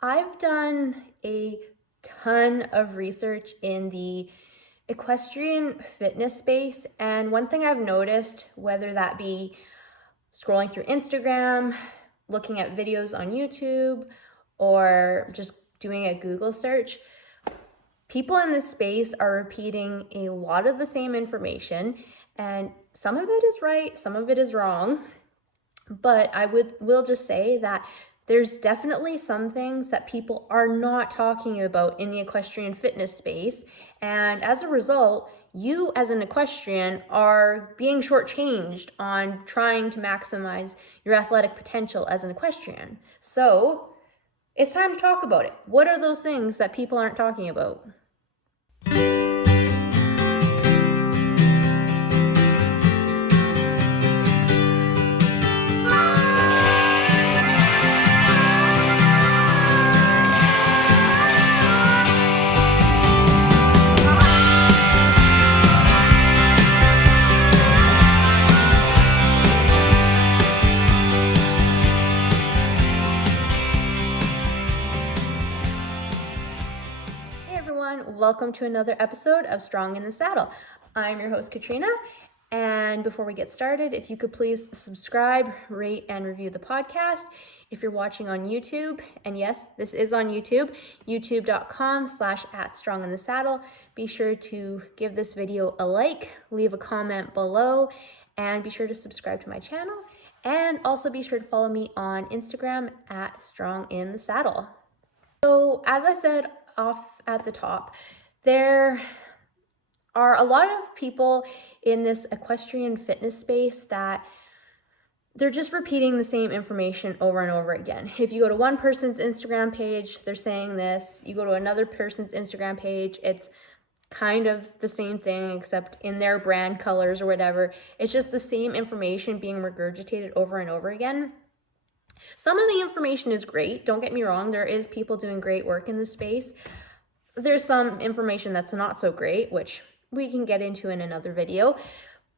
I've done a ton of research in the equestrian fitness space, and one thing I've noticed, whether that be scrolling through Instagram, looking at videos on YouTube, or just doing a Google search, people in this space are repeating a lot of the same information, and some of it is right, some of it is wrong. But I will just say that there's definitely some things that people are not talking about in the equestrian fitness space. And as a result, you as an equestrian are being shortchanged on trying to maximize your athletic potential as an equestrian. So it's time to talk about it. What are those things that people aren't talking about? Welcome to another episode of Strong in the Saddle. I'm your host, Katrina, and before we get started, if you could please subscribe, rate, and review the podcast. If you're watching on YouTube, and yes, this is on YouTube, youtube.com/@stronginthesaddle. Be sure to give this video a like, leave a comment below, and be sure to subscribe to my channel. And also be sure to follow me on Instagram @stronginthesaddle. So as I said off at the top, there are a lot of people in this equestrian fitness space that they're just repeating the same information over and over again. If you go to one person's Instagram page, they're saying this. You go to another person's Instagram page, it's kind of the same thing except in their brand colors or whatever. It's just the same information being regurgitated over and over again. Some of the information is great, don't get me wrong, there is people doing great work in this space. There's some information that's not so great, which we can get into in another video,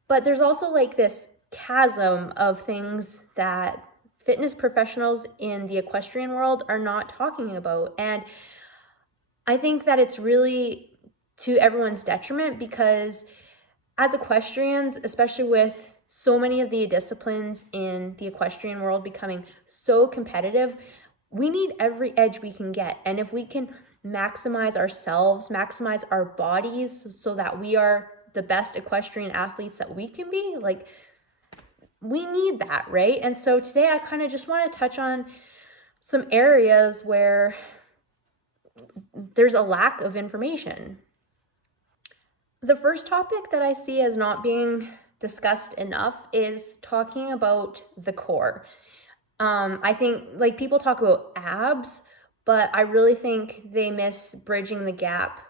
but there's also like this chasm of things that fitness professionals in the equestrian world are not talking about. And I think that it's really to everyone's detriment because as equestrians, especially with so many of the disciplines in the equestrian world becoming so competitive, we need every edge we can get. And if we can maximize ourselves, maximize our bodies so that we are the best equestrian athletes that we can be, like, we need that, right? And so today I kind of just want to touch on some areas where there's a lack of information. The first topic that I see as not being discussed enough is talking about the core. I think like people talk about abs, but I really think they miss bridging the gap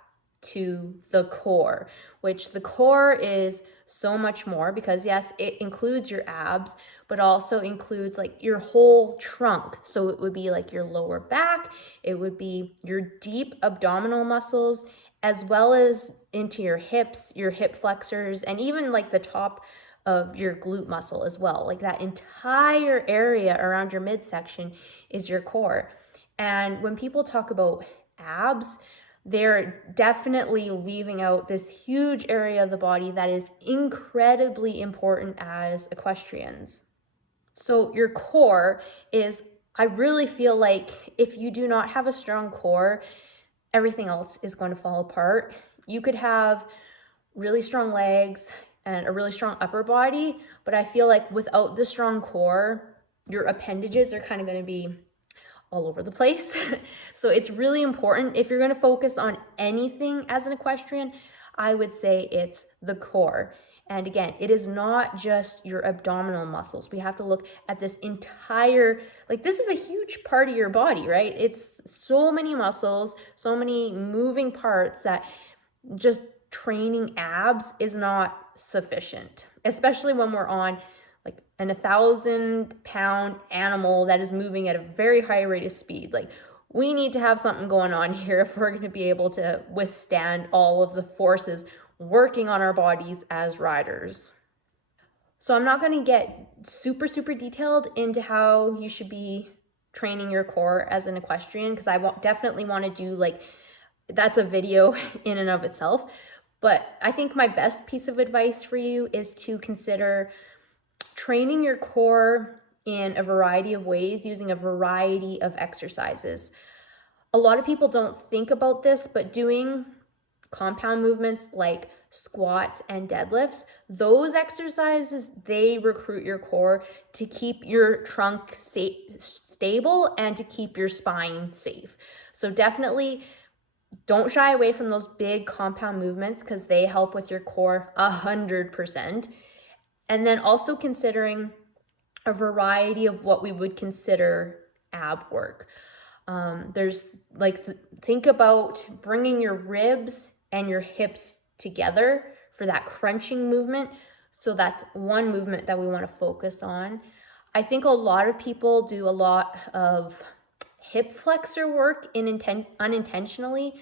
to the core, which the core is so much more because yes, it includes your abs, but also includes like your whole trunk. So it would be like your lower back, it would be your deep abdominal muscles, as well as into your hips, your hip flexors, and even like the top of your glute muscle as well. Like that entire area around your midsection is your core. And when people talk about abs, they're definitely leaving out this huge area of the body that is incredibly important as equestrians. So your core is, I really feel like if you do not have a strong core, everything else is going to fall apart. You could have really strong legs and a really strong upper body, but I feel like without the strong core, your appendages are kind of going to be all over the place. So it's really important if you're going to focus on anything as an equestrian, I would say it's the core. And again, it is not just your abdominal muscles. We have to look at this entire, like this is a huge part of your body, right? It's so many muscles, so many moving parts that just training abs is not sufficient, especially when we're on like an 1,000-pound animal that is moving at a very high rate of speed. Like we need to have something going on here if we're going to be able to withstand all of the forces working on our bodies as riders. So I'm not going to get super detailed into how you should be training your core as an equestrian, because I definitely want to do like, that's a video in and of itself. But I think my best piece of advice for you is to consider training your core in a variety of ways using a variety of exercises. A lot of people don't think about this, but doing compound movements like squats and deadlifts, those exercises, they recruit your core to keep your trunk stable and to keep your spine safe. So definitely don't shy away from those big compound movements because they help with your core 100%. And then also considering a variety of what we would consider ab work. There's like, think about bringing your ribs and your hips together for that crunching movement. So that's one movement that we want to focus on. I think a lot of people do a lot of hip flexor work unintentionally,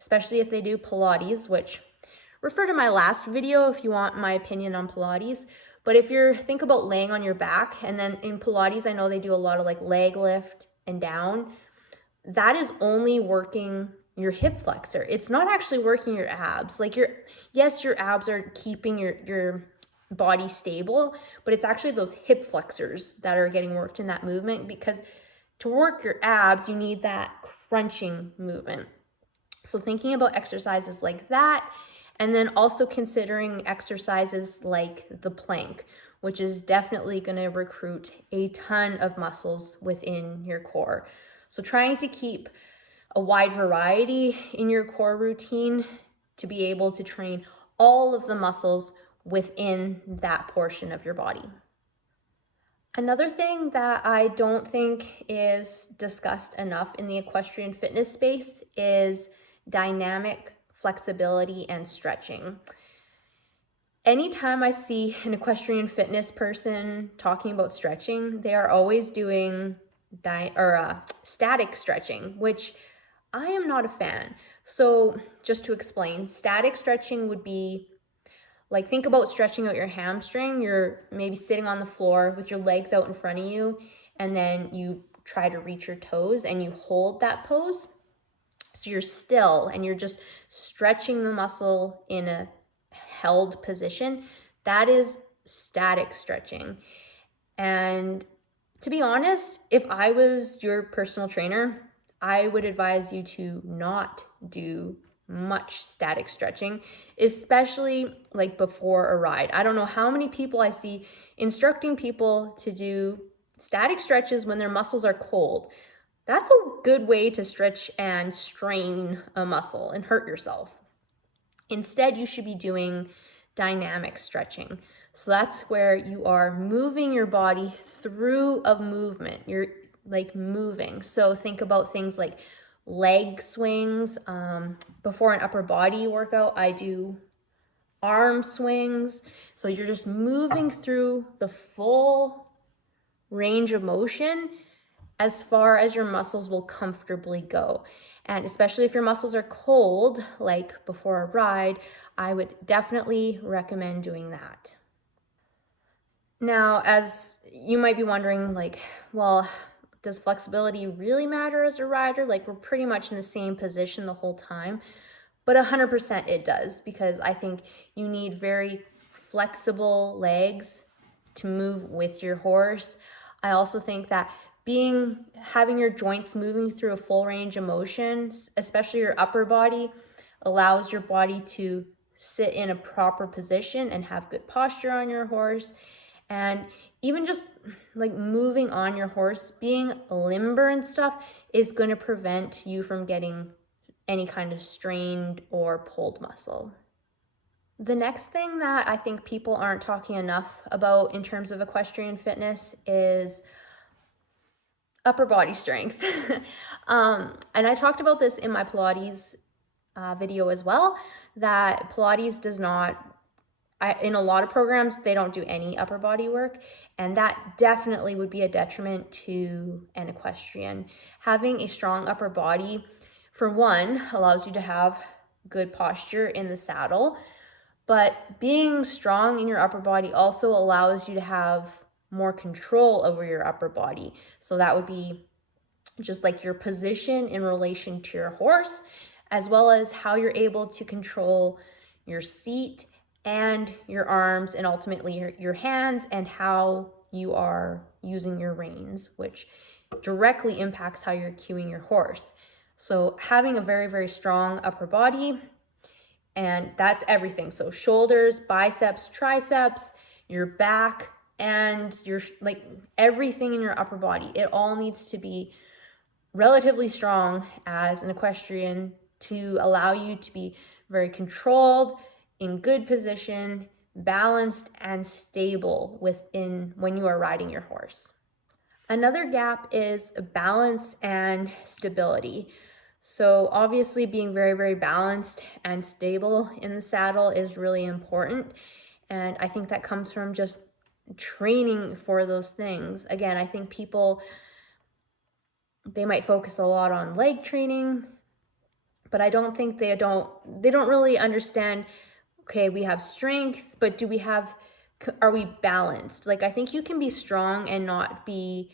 especially if they do Pilates, which refer to my last video if you want my opinion on Pilates. But if you're think about laying on your back, and then in Pilates, I know they do a lot of like leg lift and down. That is only working your hip flexor. It's not actually working your abs. Like yes, your abs are keeping your body stable, but it's actually those hip flexors that are getting worked in that movement, because to work your abs, you need that crunching movement. So thinking about exercises like that, and then also considering exercises like the plank, which is definitely going to recruit a ton of muscles within your core. So trying to keep a wide variety in your core routine to be able to train all of the muscles within that portion of your body. Another thing that I don't think is discussed enough in the equestrian fitness space is dynamic flexibility and stretching. Anytime I see an equestrian fitness person talking about stretching, they are always doing static stretching, which I am not a fan. So just to explain, static stretching would be like, think about stretching out your hamstring. You're maybe sitting on the floor with your legs out in front of you, and then you try to reach your toes and you hold that pose. So you're still and you're just stretching the muscle in a held position. That is static stretching. And to be honest, if I was your personal trainer, I would advise you to not do much static stretching, especially like before a ride. I don't know how many people I see instructing people to do static stretches when their muscles are cold. That's a good way to stretch and strain a muscle and hurt yourself. Instead, you should be doing dynamic stretching. So that's where you are moving your body through a movement. You're like moving. So think about things like leg swings. Before an upper body workout, I do arm swings. So you're just moving through the full range of motion as far as your muscles will comfortably go. And especially if your muscles are cold, like before a ride, I would definitely recommend doing that. Now, as you might be wondering, like, well, does flexibility really matter as a rider? Like, we're pretty much in the same position the whole time, but 100% it does, because I think you need very flexible legs to move with your horse. I also think that having your joints moving through a full range of motion, especially your upper body, allows your body to sit in a proper position and have good posture on your horse. And even just like moving on your horse, being limber and stuff is going to prevent you from getting any kind of strained or pulled muscle. The next thing that I think people aren't talking enough about in terms of equestrian fitness is upper body strength. And I talked about this in my Pilates video as well, that Pilates does not, in a lot of programs, they don't do any upper body work, and that definitely would be a detriment to an equestrian. Having a strong upper body, for one, allows you to have good posture in the saddle, but being strong in your upper body also allows you to have more control over your upper body. So that would be just like your position in relation to your horse, as well as how you're able to control your seat and your arms and ultimately your hands, and how you are using your reins, which directly impacts how you're cueing your horse. So having a very, very strong upper body, and that's everything. So shoulders, biceps, triceps, your back, and your like everything in your upper body, it all needs to be relatively strong as an equestrian to allow you to be very controlled, in good position, balanced, and stable within when you are riding your horse. Another gap is balance and stability. So obviously being very, very balanced and stable in the saddle is really important. And I think that comes from just training for those things. Again, I think people, they might focus a lot on leg training, but I don't think they don't really understand, okay, we have strength, but are we balanced? Like, I think you can be strong and not be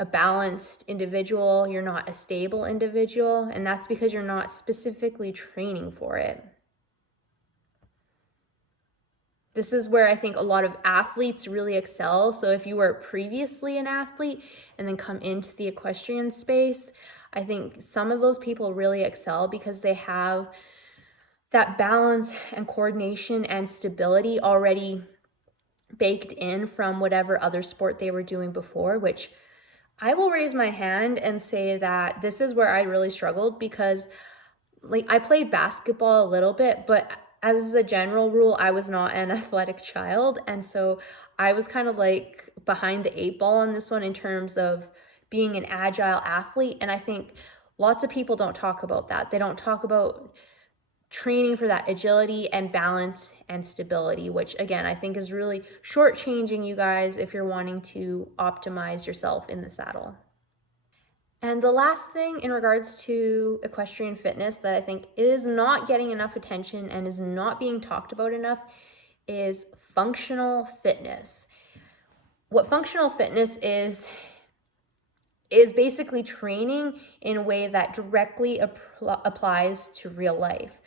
a balanced individual. You're not a stable individual, and that's because you're not specifically training for it. This is where I think a lot of athletes really excel. So if you were previously an athlete and then come into the equestrian space, I think some of those people really excel because they have that balance and coordination and stability already baked in from whatever other sport they were doing before, which I will raise my hand and say that this is where I really struggled, because like I played basketball a little bit, but as a general rule, I was not an athletic child. And so I was kind of like behind the eight ball on this one in terms of being an agile athlete. And I think lots of people don't talk about that. They don't talk about training for that agility and balance and stability, which again, I think is really shortchanging you guys if you're wanting to optimize yourself in the saddle. And the last thing in regards to equestrian fitness that I think is not getting enough attention and is not being talked about enough is functional fitness. What functional fitness is basically training in a way that directly applies to real life.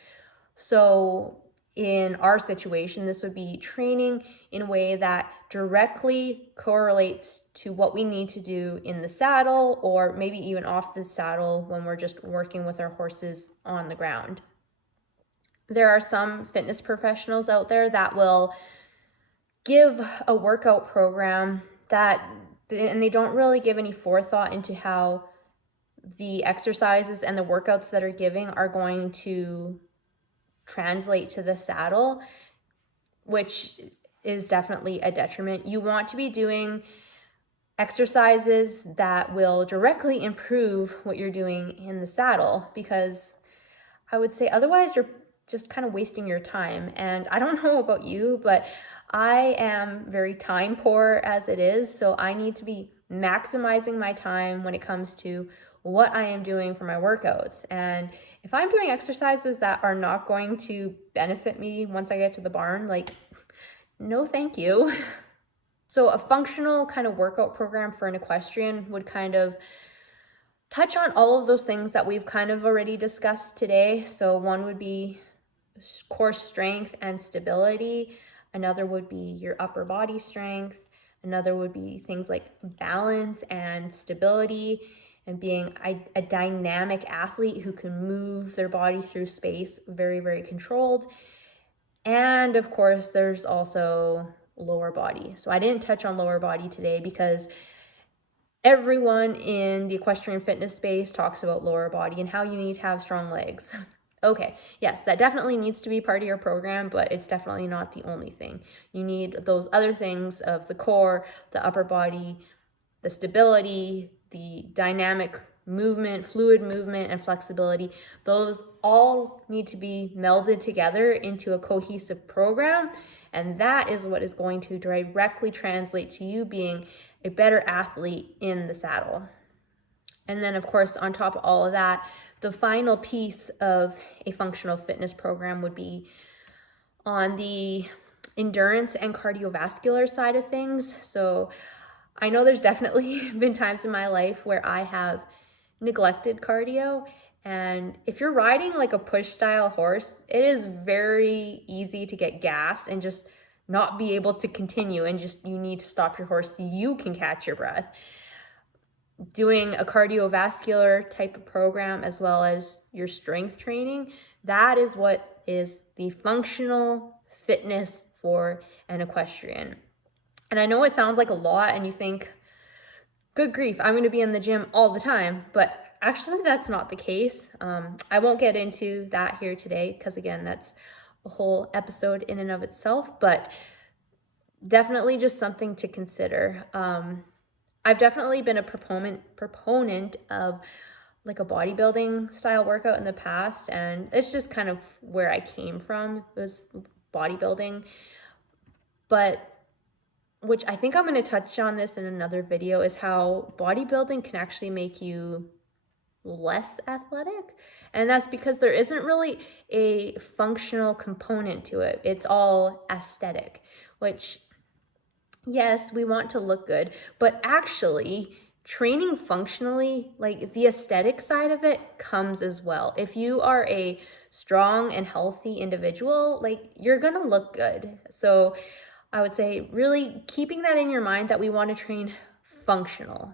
So in our situation, this would be training in a way that directly correlates to what we need to do in the saddle, or maybe even off the saddle when we're just working with our horses on the ground. There are some fitness professionals out there that will give a workout program and they don't really give any forethought into how the exercises and the workouts that are giving are going to translate to the saddle, which is definitely a detriment. You want to be doing exercises that will directly improve what you're doing in the saddle, because I would say otherwise you're just kind of wasting your time. And I don't know about you, but I am very time poor as it is. So I need to be maximizing my time when it comes to what I am doing for my workouts. And if I'm doing exercises that are not going to benefit me once I get to the barn, like, no, thank you. So a functional kind of workout program for an equestrian would kind of touch on all of those things that we've kind of already discussed today. So one would be core strength and stability. Another would be your upper body strength. Another would be things like balance and stability, and being a dynamic athlete who can move their body through space very, very controlled. And of course, there's also lower body. So I didn't touch on lower body today because everyone in the equestrian fitness space talks about lower body and how you need to have strong legs. Okay, yes, that definitely needs to be part of your program, but it's definitely not the only thing. You need those other things of the core, the upper body, the stability, the dynamic movement, fluid movement, and flexibility. Those all need to be melded together into a cohesive program, and that is what is going to directly translate to you being a better athlete in the saddle. And then, of course, on top of all of that, the final piece of a functional fitness program would be on the endurance and cardiovascular side of things. So I know there's definitely been times in my life where I have neglected cardio. And if you're riding like a push style horse, it is very easy to get gassed and just not be able to continue, and just you need to stop your horse so you can catch your breath. Doing a cardiovascular type of program as well as your strength training, that is what is the functional fitness for an equestrian. And I know it sounds like a lot and you think, good grief, I'm going to be in the gym all the time, but actually that's not the case. I won't get into that here today because again, that's a whole episode in and of itself, but definitely just something to consider. I've definitely been a proponent of like a bodybuilding style workout in the past, and it's just kind of where I came from, was bodybuilding. But which I think I'm going to touch on this in another video, is how bodybuilding can actually make you less athletic. And that's because there isn't really a functional component to it. It's all aesthetic, which yes, we want to look good, but actually training functionally, like the aesthetic side of it comes as well. If you are a strong and healthy individual, like you're gonna look good. So I would say really keeping that in your mind, that we want to train functional.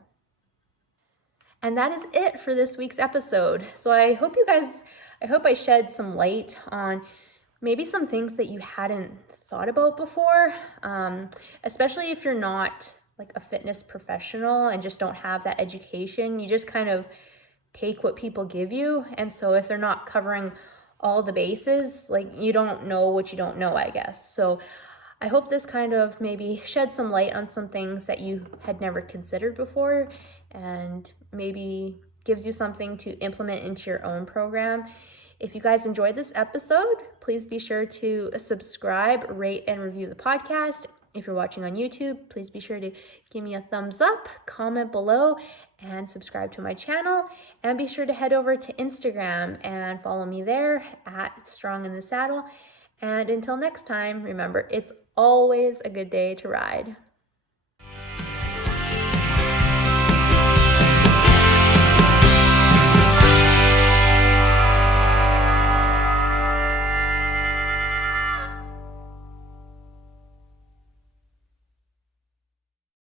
And that is it for this week's episode. So I hope I shed some light on maybe some things that you hadn't thought about before, especially if you're not like a fitness professional and just don't have that education. You just kind of take what people give you. And so if they're not covering all the bases, like you don't know what you don't know, I guess. So I hope this kind of maybe shed some light on some things that you had never considered before, and maybe gives you something to implement into your own program. If you guys enjoyed this episode, please be sure to subscribe, rate, and review the podcast. If you're watching on YouTube, please be sure to give me a thumbs up, comment below, and subscribe to my channel. And be sure to head over to Instagram and follow me there at Strong in the Saddle. And until next time, remember, it's always a good day to ride.